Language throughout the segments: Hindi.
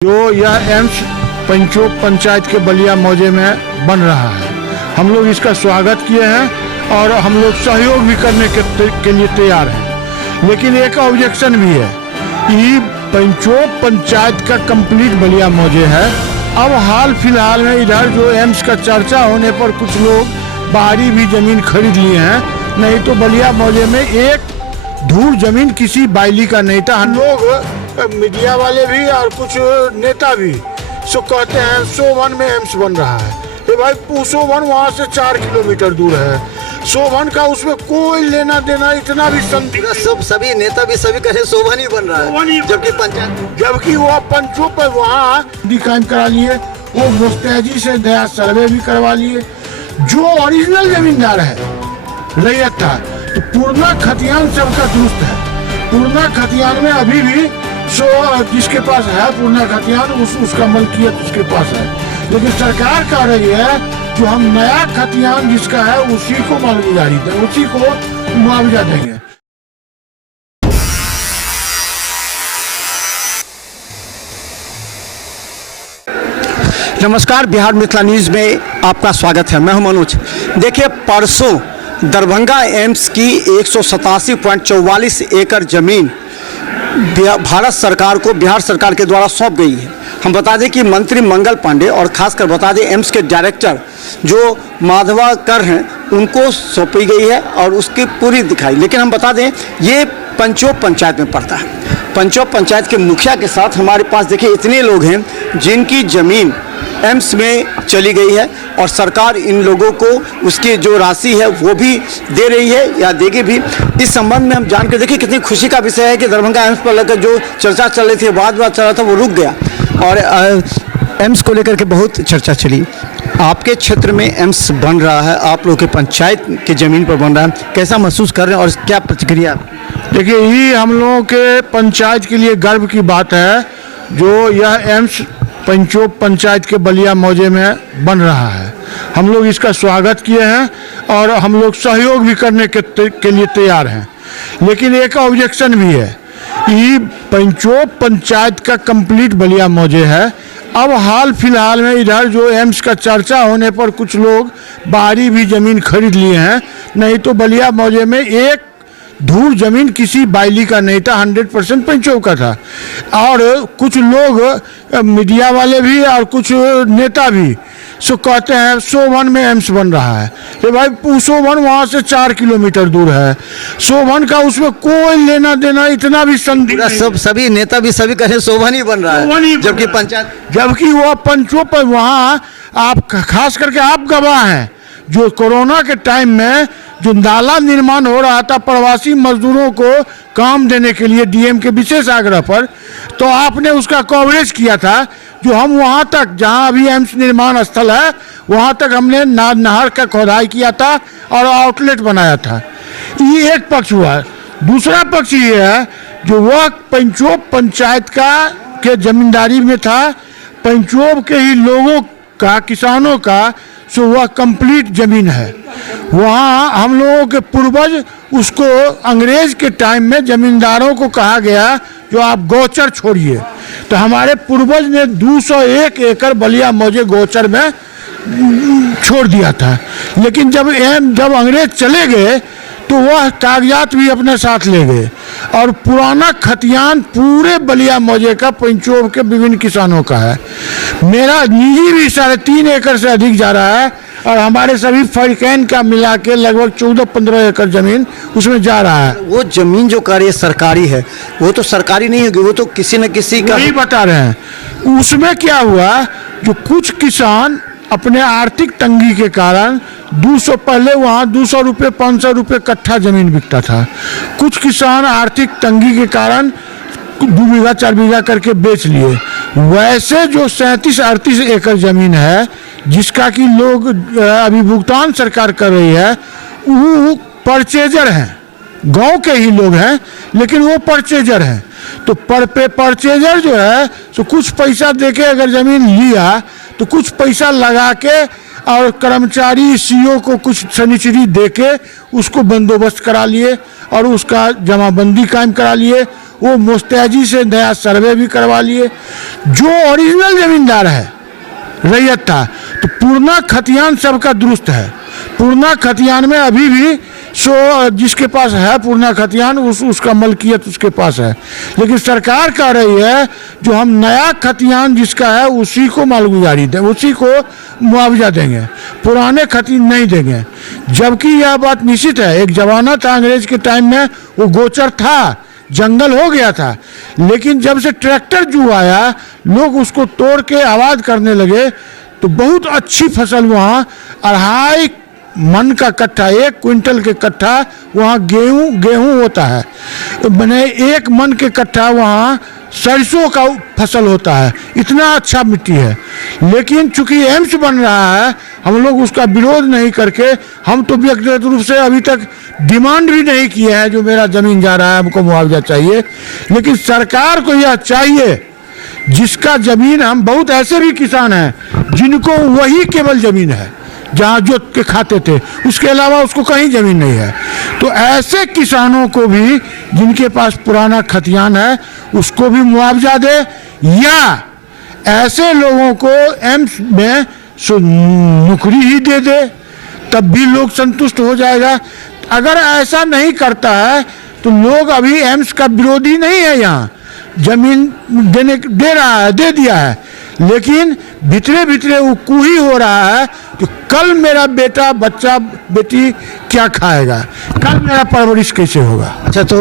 जो यह एम्स पंचोक पंचायत के बलिया मौजे में बन रहा है, हम लोग इसका स्वागत किए हैं और हम लोग सहयोग भी करने के लिए तैयार हैं। लेकिन एक ऑब्जेक्शन भी है कि पंचोक पंचायत का कंप्लीट बलिया मौजे है। अब हाल फिलहाल में इधर जो एम्स का चर्चा होने पर कुछ लोग बाहरी भी जमीन खरीद लिए हैं, नहीं तो बलिया मौजे में एक धूल जमीन किसी बाइली का नहीं था। हम लोग मीडिया वाले भी और कुछ नेता भी सो कहते हैं सोवन में एम्स बन रहा है। ये भाई सोवन वहाँ से 4 किलोमीटर दूर है। सोवन का उसमें कोई लेना देना इतना भी सभी नेता भी सभी कहे सोवन ही बन रहा है, जबकि पंचायत जबकि वो पंचों पर वहाँ कायम करा लिए, वो मुस्तैदी से नया सर्वे भी करवा लिए। जो ओरिजिनल जमींदार है रैयत था, तो पूर्णा खतियान सबका दुरुस्त है। पूर्णा खतियान में अभी भी जिसके पास है पूर्णा खतियान उसका मलकियत उसके पास है। लेकिन सरकार कह रही है जो हम नया खतियान जिसका है उसी को मालगुजारी दें, उसी को मुआवजा देंगे। नमस्कार, बिहार मिथिला न्यूज़ में आपका स्वागत है। मैं हूं मनोज। देखिए, परसों दरभंगा एम्स की 187.44 एकड़ ज़मीन भारत सरकार को बिहार सरकार के द्वारा सौंप गई है। हम बता दें कि मंत्री मंगल पांडे और खासकर बता दें एम्स के डायरेक्टर जो माधवाकर हैं उनको सौंपी गई है और उसकी पूरी दिखाई। लेकिन हम बता दें ये पंचोक पंचायत में पड़ता है। पंचोक पंचायत के मुखिया के साथ हमारे पास देखिए इतने लोग हैं जिनकी ज़मीन एम्स में चली गई है और सरकार इन लोगों को उसकी जो राशि है वो भी दे रही है या देगी भी। इस संबंध में हम जान के देखिए कितनी खुशी का विषय है कि दरभंगा एम्स पर लेकर जो चर्चा चल रही थी, बात चल रहा था, वो रुक गया और एम्स को लेकर के बहुत चर्चा चली। आपके क्षेत्र में एम्स बन रहा है, आप लोगों के पंचायत की ज़मीन पर बन रहा है, कैसा महसूस कर रहे हैं और क्या प्रतिक्रिया? देखिए, ये हम लोगों के पंचायत के लिए गर्व की बात है जो यह एम्स पंचोक पंचायत के बलिया मौजे में बन रहा है। हम लोग इसका स्वागत किए हैं और हम लोग सहयोग भी करने के लिए तैयार हैं। लेकिन एक ऑब्जेक्शन भी है कि पंचोक पंचायत का कंप्लीट बलिया मौजे है। अब हाल फिलहाल में इधर जो एम्स का चर्चा होने पर कुछ लोग बाहरी भी जमीन खरीद लिए हैं, नहीं तो बलिया मौजे में एक धूल जमीन किसी बाइली का नहीं था, 100% पंचोक का था। और कुछ लोग मीडिया वाले भी और कुछ नेता भी सो कहते हैं सोवन में एम्स बन रहा है। ये भाई सोवन वहाँ से 4 किलोमीटर दूर है। सोवन का उसमें कोई लेना देना इतना भी सभी नेता भी सभी कहे सोवन ही बन रहा है, जबकि पंचायत जबकि वो पंचों पर वहाँ आप खास करके आप गवाह हैं जो कोरोना के टाइम में जो नाला निर्माण हो रहा था प्रवासी मजदूरों को काम देने के लिए डीएम के विशेष आग्रह पर, तो आपने उसका कवरेज किया था। जो हम वहाँ तक जहाँ अभी एम्स निर्माण स्थल है वहाँ तक हमने नहर का खोदाई किया था और आउटलेट बनाया था। ये एक पक्ष हुआ। दूसरा पक्ष ये है जो वह पंचोक पंचायत का के जमींदारी में था, पंचोक के ही लोगों का, किसानों का, सो वह कंप्लीट ज़मीन है। वहाँ हम लोगों के पूर्वज उसको अंग्रेज के टाइम में ज़मींदारों को कहा गया जो आप गोचर छोड़िए, तो हमारे पूर्वज ने 201 एकड़ बलिया मौजे गोचर में छोड़ दिया था। लेकिन जब अंग्रेज चले गए तो वह कागजात भी अपने साथ ले गए और पुराना खतियान पूरे बलिया मौजे का पंचोक के विभिन्न किसानों का है। मेरा निजी भी 3.5 एकड़ से अधिक जा रहा है और हमारे सभी फरीकैन का मिला के लगभग 14-15 एकड़ जमीन उसमें जा रहा है। वो जमीन जो कार्य सरकारी है वो तो सरकारी नहीं होगी, वो तो किसी न किसी का नहीं बता रहे हैं। उसमें क्या हुआ, जो कुछ किसान अपने आर्थिक तंगी के कारण 200 पहले वहाँ 200 रुपये 500 रुपये कट्ठा ज़मीन बिकता था। कुछ किसान आर्थिक तंगी के कारण 2 बीघा 4 बीघा करके बेच लिए। वैसे जो 37-38 एकड़ ज़मीन है जिसका कि लोग अभी भुगतान सरकार कर रही है, वो परचेजर हैं, गांव के ही लोग हैं लेकिन वो परचेजर हैं। तो परचेजर जो है तो कुछ पैसा देके अगर ज़मीन लिया तो कुछ पैसा लगा के और कर्मचारी सीओ को कुछ सनिचरी देके उसको बंदोबस्त करा लिए और उसका जमाबंदी कायम करा लिए। वो मुस्तैदी से नया सर्वे भी करवा लिए। जो ओरिजिनल जमींदार है रैयत था, तो पूर्णा खतियान सबका दुरुस्त है। पूर्णा खतियान में अभी भी जिसके पास है पूर्णा खतियान उसका मलकियत उसके पास है। लेकिन सरकार कह रही है जो हम नया खतियान जिसका है उसी को मालगुजारी दें, उसी को मुआवजा देंगे, पुराने खतियान नहीं देंगे। जबकि यह बात निश्चित है, एक जमाना था अंग्रेज के टाइम में वो गोचर था, जंगल हो गया था। लेकिन जब से ट्रैक्टर जो आया, लोग उसको तोड़ के आबाद करने लगे, तो बहुत अच्छी फसल वहाँ 2.5 मन का कट्ठा, 1 क्विंटल के कट्ठा वहाँ गेहूँ होता है, मैंने 1 मन के कट्ठा वहाँ सरसों का फसल होता है। इतना अच्छा मिट्टी है। लेकिन चूंकि एम्स बन रहा है, हम लोग उसका विरोध नहीं करके, हम तो व्यक्तिगत रूप से अभी तक डिमांड भी नहीं किए हैं जो मेरा ज़मीन जा रहा है हमको मुआवजा चाहिए। लेकिन सरकार को यह चाहिए जिसका ज़मीन, हम बहुत ऐसे भी किसान हैं जिनको वही केवल ज़मीन है जहाँ जोत के खाते थे, उसके अलावा उसको कहीं ज़मीन नहीं है। तो ऐसे किसानों को भी जिनके पास पुराना खतियान है उसको भी मुआवजा दे, या ऐसे लोगों को एम्स में नौकरी ही दे दे, तब भी लोग संतुष्ट हो जाएगा। अगर ऐसा नहीं करता है तो लोग अभी एम्स का विरोधी नहीं है, यहाँ जमीन दे रहा है, दे दिया है, लेकिन भीतरे भीतरे वो कुही हो रहा है कि कल मेरा बेटा बच्चा बेटी क्या खाएगा, कल मेरा परवरिश कैसे होगा। अच्छा, तो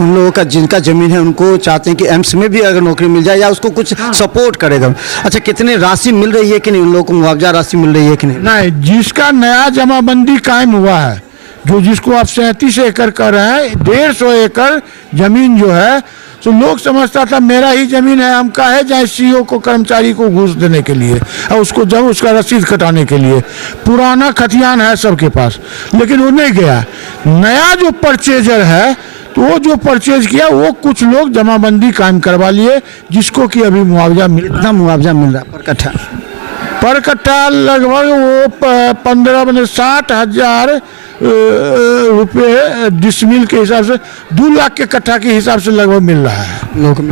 उन लोगों का जिनका ज़मीन है उनको चाहते हैं कि एम्स में भी अगर नौकरी मिल जाए या उसको कुछ सपोर्ट करेगा। अच्छा, कितनी राशि मिल रही है कि नहीं, उन लोगों को मुआवजा राशि मिल रही है कि नहीं? नहीं, जिसका नया जमाबंदी कायम हुआ है, जो जिसको आप 37 एकड़ कर रहे हैं, 150 एकड़ जमीन जो है, तो लोग समझता था मेरा ही जमीन है, हम काहे जाए सीईओ को, कर्मचारी को घूस देने के लिए और उसको जब उसका रसीद कटाने के लिए। पुराना खतियान है सबके पास, लेकिन वो नहीं गया। नया जो परचेजर है, तो वो जो परचेज किया वो कुछ लोग जमाबंदी कायम करवा लिए, जिसको कि अभी मुआवजा कितना मुआवजा मिल रहा है पर कट्ठा? पर कट्ठा लगभग वो 60,000 रुपये डिसमिल के हिसाब से 2 लाख के कट्ठा के हिसाब से लगभग मिल रहा है। लोगों को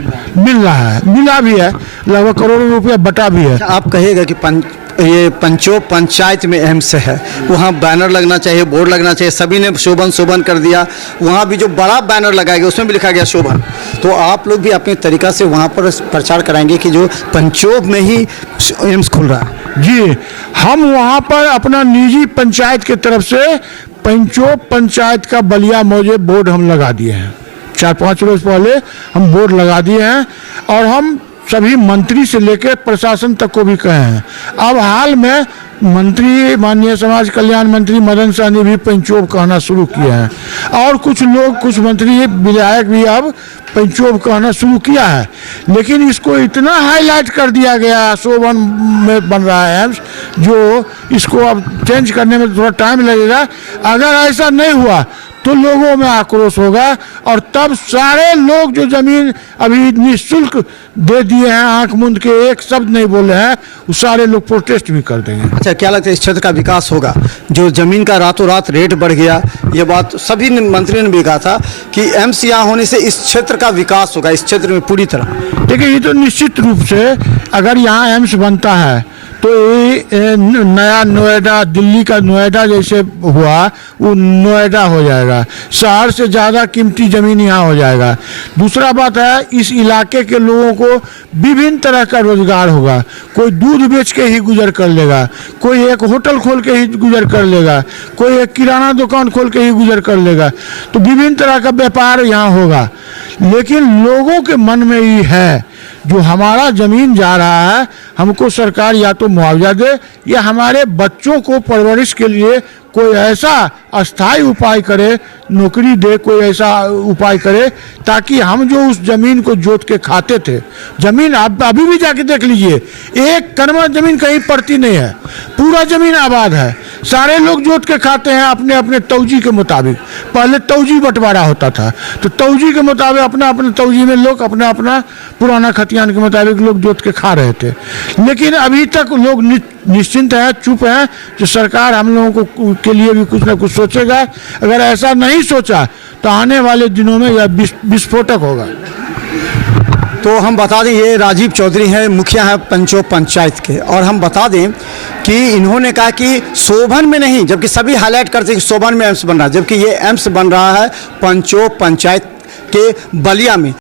मिल रहा है, मिला भी है, लगभग करोड़ों रुपया बटा भी है। आप कहिएगा कि ये पंचों पंचायत में एम्स है, वहाँ बैनर लगना चाहिए, बोर्ड लगना चाहिए, सभी ने शोभन कर दिया। वहाँ भी जो बड़ा बैनर लगाया गया उसमें भी लिखा गया शोभन। तो आप लोग भी अपने तरीक़ा से वहाँ पर प्रचार कराएंगे कि जो पंचों में ही एम्स खुल रहा है? जी, हम वहाँ पर अपना निजी पंचायत के तरफ से पंचों पंचायत का बलिया मौजे बोर्ड हम लगा दिए हैं। 4-5 रोज पहले हम बोर्ड लगा दिए हैं, और हम सभी मंत्री से लेकर प्रशासन तक को भी कहे हैं। अब हाल में मंत्री, माननीय समाज कल्याण मंत्री मदन शाह ने भी पंचों कहना शुरू किया है, और कुछ लोग, कुछ मंत्री विधायक भी अब पंचों कहना शुरू किया है। लेकिन इसको इतना हाईलाइट कर दिया गया, शोभन में बन रहा है एम्स, जो इसको अब चेंज करने में थोड़ा टाइम लगेगा। अगर ऐसा नहीं हुआ तो लोगों में आक्रोश होगा, और तब सारे लोग जो जमीन अभी निःशुल्क दे दिए हैं, आंख मूंद के एक शब्द नहीं बोले हैं, वो सारे लोग प्रोटेस्ट भी कर देंगे। अच्छा, क्या लगता है इस क्षेत्र का विकास होगा? जो जमीन का रातों रात रेट बढ़ गया, ये बात सभी मंत्रियों ने भी कहा था कि एम्स यहाँ होने से इस क्षेत्र का विकास होगा, इस क्षेत्र में पूरी तरह। देखिए, ये तो निश्चित रूप से अगर यहाँ एम्स बनता है तो ये नया नोएडा, दिल्ली का नोएडा जैसे हुआ, वो नोएडा हो जाएगा, शहर से ज़्यादा कीमती ज़मीन यहाँ हो जाएगा। दूसरा बात है, इस इलाके के लोगों को विभिन्न तरह का रोजगार होगा। कोई दूध बेच के ही गुजर कर लेगा, कोई एक होटल खोल के ही गुजर कर लेगा, कोई एक किराना दुकान खोल के ही गुजर कर लेगा। तो विभिन्न तरह का व्यापार यहाँ होगा। लेकिन लोगों के मन में ये है, जो हमारा ज़मीन जा रहा है, हमको सरकार या तो मुआवजा दे, या हमारे बच्चों को परवरिश के लिए कोई ऐसा अस्थायी उपाय करे, नौकरी दे, कोई ऐसा उपाय करे ताकि हम जो उस ज़मीन को जोत के खाते थे, ज़मीन आप अभी भी जाके देख लीजिए, एक करमा ज़मीन कहीं पड़ती नहीं है, पूरा ज़मीन आबाद है, सारे लोग जोत के खाते हैं अपने अपने तौजी के मुताबिक। पहले तौजी बंटवारा होता था, तो तौजी के मुताबिक अपना अपने तौजी में लोग अपना अपना पुराना खतियान के मुताबिक लोग जोत के खा रहे थे। लेकिन अभी तक लोग निश्चिंत हैं, चुप हैं, कि सरकार हम लोगों को के लिए भी कुछ ना कुछ सोचेगा। अगर ऐसा नहीं सोचा तो आने वाले दिनों में यह विस्फोटक होगा। तो हम बता दें ये राजीव चौधरी हैं, मुखिया हैं पंचो पंचायत के, और हम बता दें कि इन्होंने कहा कि सोबन में नहीं, जबकि सभी हाईलाइट करते हैं कि सोबन में एम्स बन रहा है, जबकि ये एम्स बन रहा है पंचो पंचायत के बलिया में।